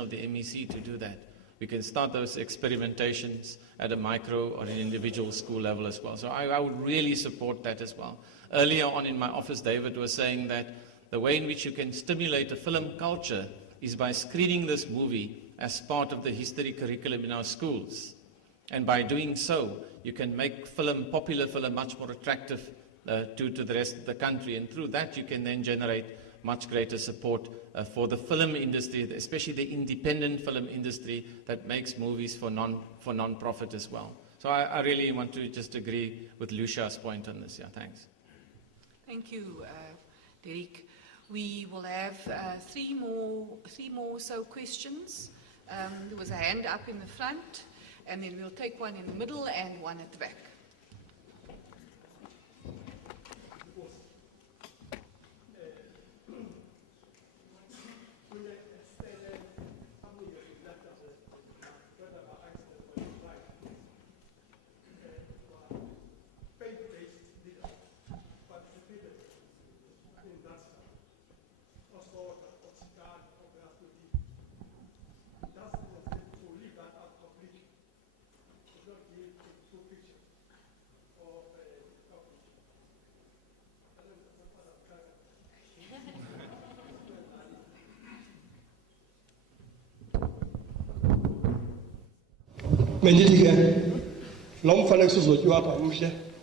of the MEC to do that. We can start those experimentations at a micro or an individual school level as well. So I would really support that as well. Earlier on in my office, David was saying that the way in which you can stimulate a film culture is by screening this movie as part of the history curriculum in our schools. And by doing so, you can make popular film, much more attractive to the rest of the country. And through that, you can then generate much greater support for the film industry, especially the independent film industry that makes movies for non-profit as well. So I really want to just agree with Lucia's point on this. Yeah, thanks. Thank you, Derek. We will have three more so questions. There was a hand up in the front, and then we'll take one in the middle and one at the back.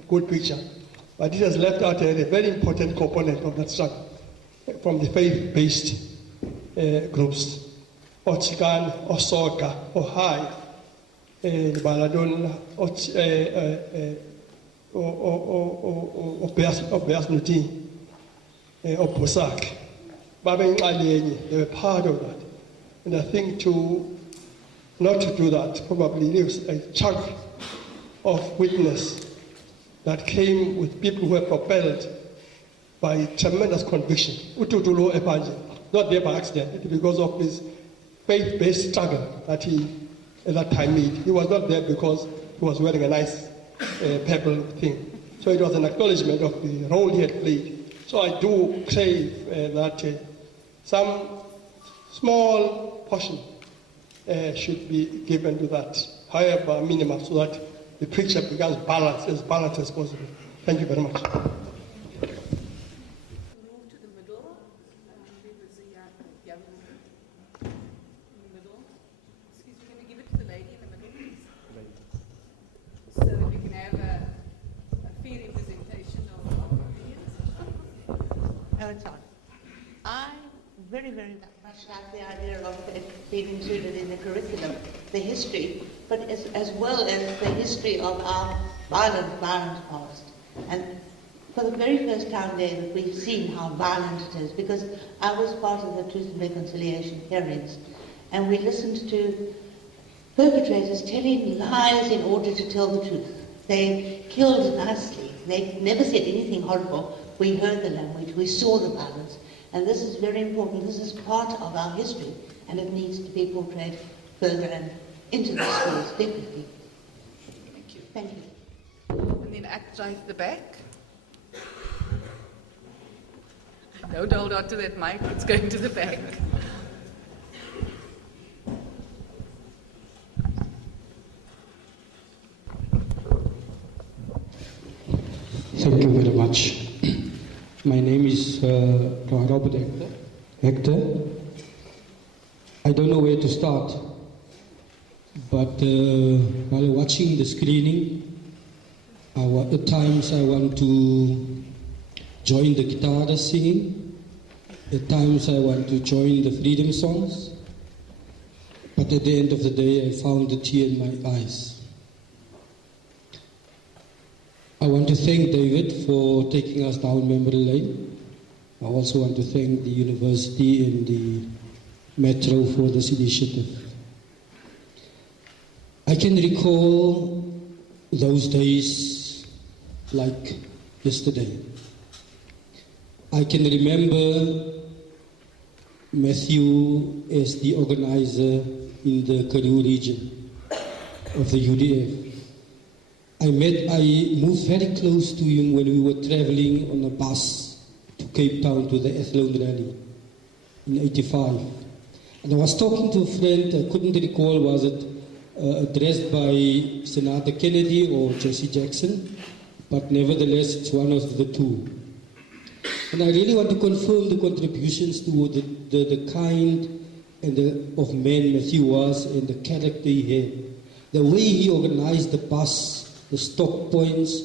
Good picture. But it has left out a very important component of that struggle from the faith-based groups. Ochikan, Osoka, Ohai, Baladon, Obeasnuti, Oposak, Babeng Aleni, they were part of that. And I think not to do that probably leaves a chunk of witness that came with people who were propelled by tremendous conviction. Ututulo Epanji, not there by accident, it's because of his faith-based struggle that he at that time made. He was not there because he was wearing a nice purple thing. So it was an acknowledgement of the role he had played. So I do crave that some small portion should be given to that, however minimal, so that the picture becomes balanced as possible. Thank you very much. Move to the middle. There was a young woman in the middle. Excuse me, can we give it to the lady in the middle, please? So that we can have a fair representation of opinions. No, it's on. I very, very much like the idea of it being included in the curriculum, the history, but as well as the history of our violent past. And for the very first time, David, we've seen how violent it is, because I was part of the Truth and Reconciliation hearings, and we listened to perpetrators telling lies in order to tell the truth. They killed nicely. They never said anything horrible. We heard the language. We saw the violence. And this is very important. This is part of our history, and it needs to be portrayed further and into the schools, definitely. Thank you. Thank you. And then at right the back. Don't hold on to that mic, it's going to the back. Thank you very much. My name is Canrad Cradock. I don't know where to start, but while watching the screening, at times I want to join the guitar singing, at times I want to join the freedom songs, but at the end of the day I found a tear in my eyes. I want to thank David for taking us down memory lane. I also want to thank the university and the Metro for this initiative. I can recall those days like yesterday. I can remember Matthew as the organizer in the Karoo region of the UDF. I moved very close to him when we were traveling on a bus to Cape Town to the Athlone rally in '85. And I was talking to a friend, I couldn't recall, was it addressed by Senator Kennedy or Jesse Jackson, but nevertheless it's one of the two. And I really want to confirm the contributions to the kind and of man Matthew was and the character he had. The way he organized the bus, the stop points,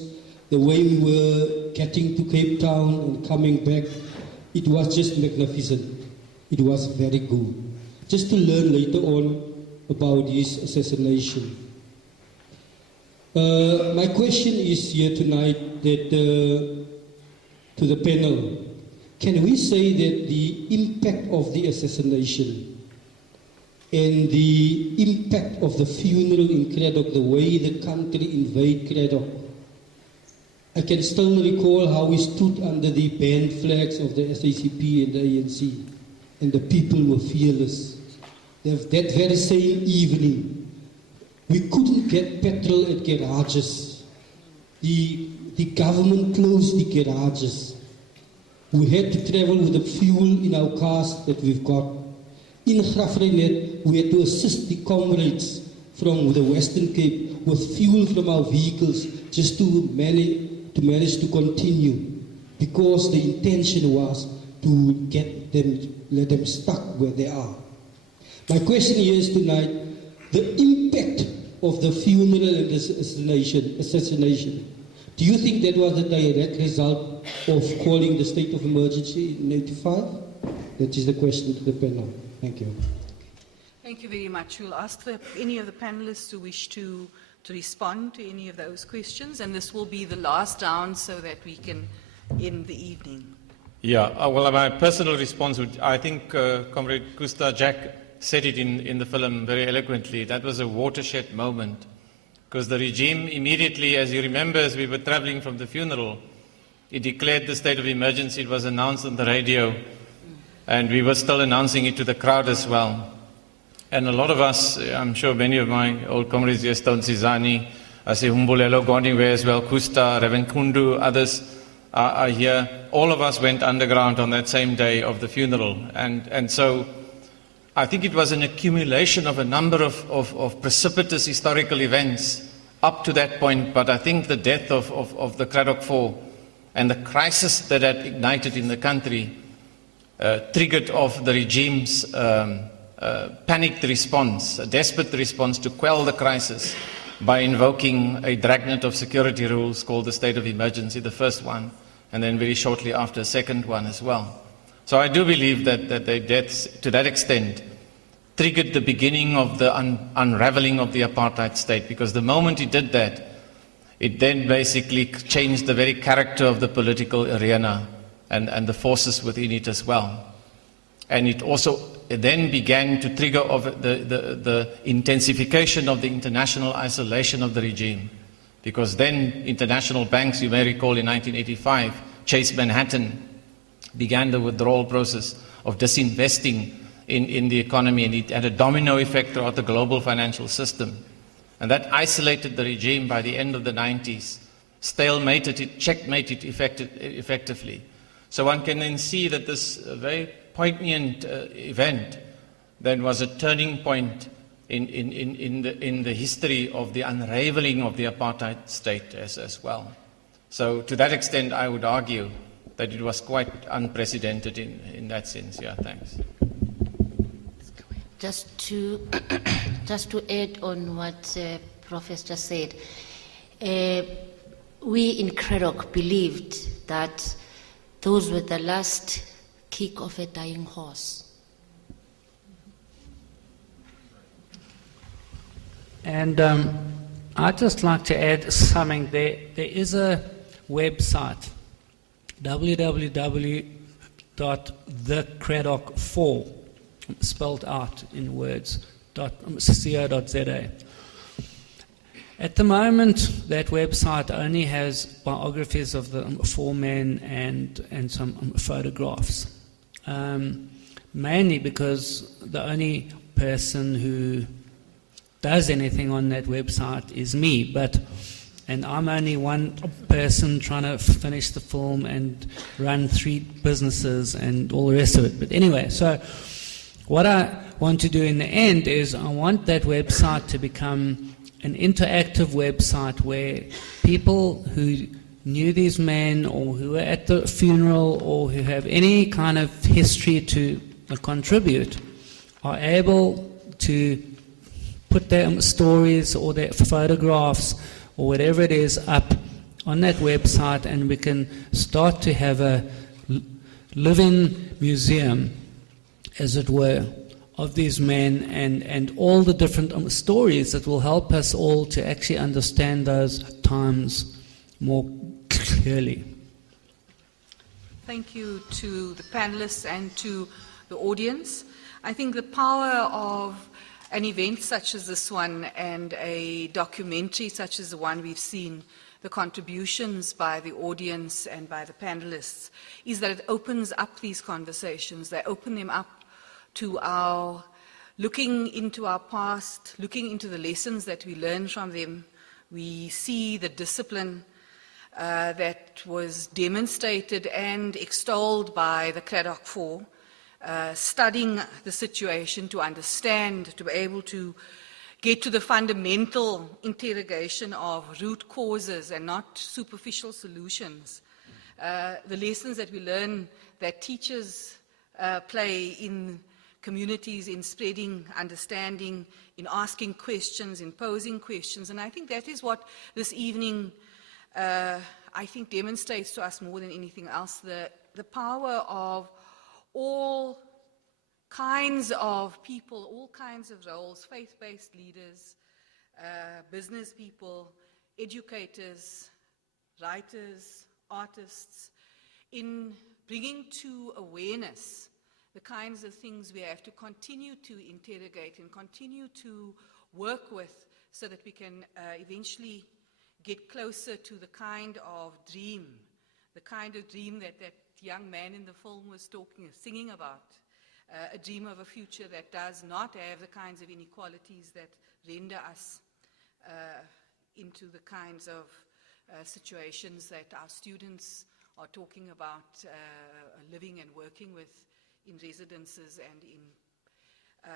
the way we were getting to Cape Town and coming back, it was just magnificent. It was very good. Just to learn later on about his assassination. My question is here tonight that to the panel, can we say that the impact of the assassination and the impact of the funeral in Cradock, the way the country invaded Cradock, I can still recall how we stood under the banned flags of the SACP and the ANC, and the people were fearless. That very same evening, we couldn't get petrol at garages. The government closed the garages. We had to travel with the fuel in our cars that we've got. In Grafreinet, we had to assist the comrades from the Western Cape with fuel from our vehicles just to manage to continue, because the intention was to get them, let them stuck where they are. My question here is tonight, the impact of the funeral and assassination. Do you think that was a direct result of calling the state of emergency in 85? That is the question to the panel. Thank you. Thank you very much. We'll ask any of the panelists who wish to respond to any of those questions, and this will be the last round so that we can end the evening. Yeah, well, my personal response would, I think Comrade Kusta Jack said it in the film very eloquently. That was a watershed moment, because the regime immediately, as you remember, as we were traveling from the funeral, it declared the state of emergency. It was announced on the radio, and we were still announcing it to the crowd as well. And a lot of us, I'm sure many of my old comrades here, Stone Sizani, I say Humbulelo Gondiwe as well, Kusta, Reverend Kundu, others are here. All of us went underground on that same day of the funeral. And so I think it was an accumulation of a number of precipitous historical events up to that point, but I think the death of the Cradock Four and the crisis that had ignited in the country triggered off the regime's panicked response, a desperate response to quell the crisis by invoking a dragnet of security rules called the state of emergency, the first one, and then very shortly after a second one as well. So I do believe that their deaths, to that extent, triggered the beginning of the unraveling of the apartheid state, because the moment it did that, it then basically changed the very character of the political arena and the forces within it as well. And it also then began to trigger the intensification of the international isolation of the regime, because then international banks, you may recall in 1985, Chase Manhattan began the withdrawal process of disinvesting in the economy, and it had a domino effect throughout the global financial system. And that isolated the regime by the end of the 90s, stalemated it, checkmated effectively. So one can then see that this very poignant event then was a turning point in the history of the unraveling of the apartheid state as well. So to that extent, I would argue that it was quite unprecedented in that sense. Yeah, thanks. Just to add on what Professor just said, we in Cradock believed that those were the last kick of a dying horse. And I'd just like to add something. There is a website, www.thecradock4, spelled out in words, .co.za. At the moment, that website only has biographies of the four men and some photographs. Mainly because the only person who does anything on that website is me, and I'm only one person trying to finish the film and run 3 businesses and all the rest of it. But anyway, so what want to do in the end is I want that website to become an interactive website where people who knew these men or who were at the funeral or who have any kind of history to contribute are able to put their stories or their photographs or whatever it is up on that website, and we can start to have a living museum, as it were, of these men and all the different stories that will help us all to actually understand those times more clearly. Thank you to the panelists and to the audience. I think the power of an event such as this one and a documentary such as the one we've seen, the contributions by the audience and by the panelists, is that it opens up these conversations. They open them up to our looking into our past, looking into the lessons that we learn from them. We see the discipline that was demonstrated and extolled by the Cradock Four, studying the situation to understand, to be able to get to the fundamental interrogation of root causes and not superficial solutions. The lessons that we learn that teachers play in communities, in spreading understanding, in asking questions, in posing questions. And I think that is what this evening, I think, demonstrates to us more than anything else, the power of all kinds of people, all kinds of roles, faith-based leaders, business people, educators, writers, artists, in bringing to awareness the kinds of things we have to continue to interrogate and continue to work with so that we can eventually get closer to the kind of dream that that young man in the film was singing about. A dream of a future that does not have the kinds of inequalities that render us into the kinds of situations that our students are talking about living and working with in residences and in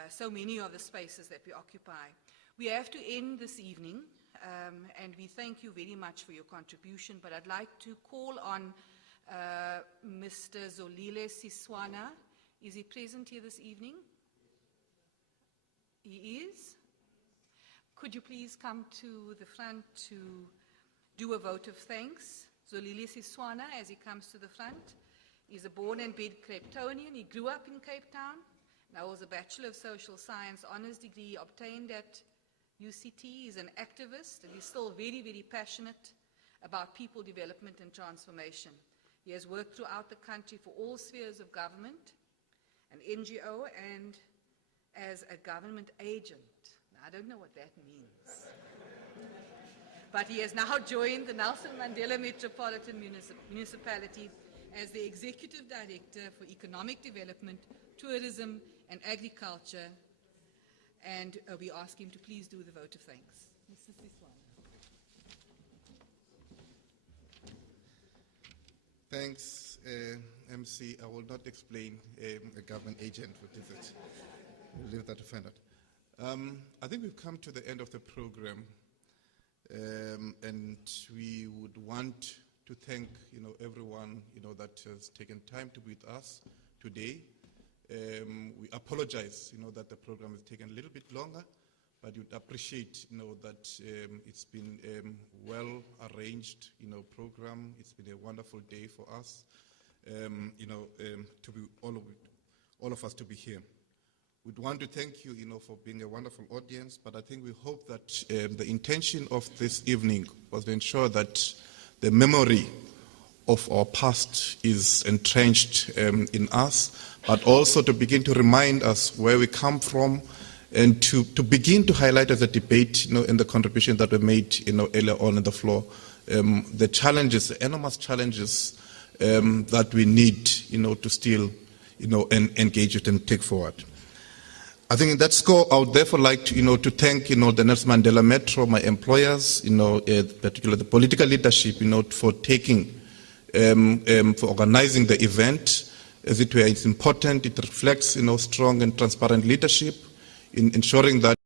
so many of the spaces that we occupy. We have to end this evening, and we thank you very much for your contribution, but I'd like to call on Mr. Zolile Siswana. Is he present here this evening? He is? Could you please come to the front to do a vote of thanks? Zolile Siswana, as he comes to the front, is a born and bred Cape Townian. He grew up in Cape Town. Now was a Bachelor of Social Science honors degree obtained at UCT. He's an activist, and he's still very, very passionate about people development and transformation. He has worked throughout the country for all spheres of government, an NGO, and as a government agent. Now, I don't know what that means. But he has now joined the Nelson Mandela Metropolitan Municipality as the Executive Director for Economic Development, Tourism and Agriculture. And we ask him to please do the vote of thanks. Mr. Siswana. Thanks, MC. I will not explain a government agent. What is it? We'll leave that to find out. I think we've come to the end of the program, and we would want to thank everyone that has taken time to be with us today. We apologize that the program has taken a little bit longer, but you'd appreciate that it's been well arranged program. It's been a wonderful day for us to be all of us to be here. We'd want to thank you for being a wonderful audience, but I think we hope that the intention of this evening was to ensure that the memory of our past is entrenched in us, but also to begin to remind us where we come from, and to begin to highlight as a debate, in the contribution that were made, earlier on in the floor, the challenges, the enormous challenges that we need, to still, engage with and take forward. I think in that score, I would therefore like to, to thank, the Nelson Mandela Metro, my employers, particularly the political leadership, for taking, for organizing the event, as it were, it's important. It reflects, strong and transparent leadership in ensuring that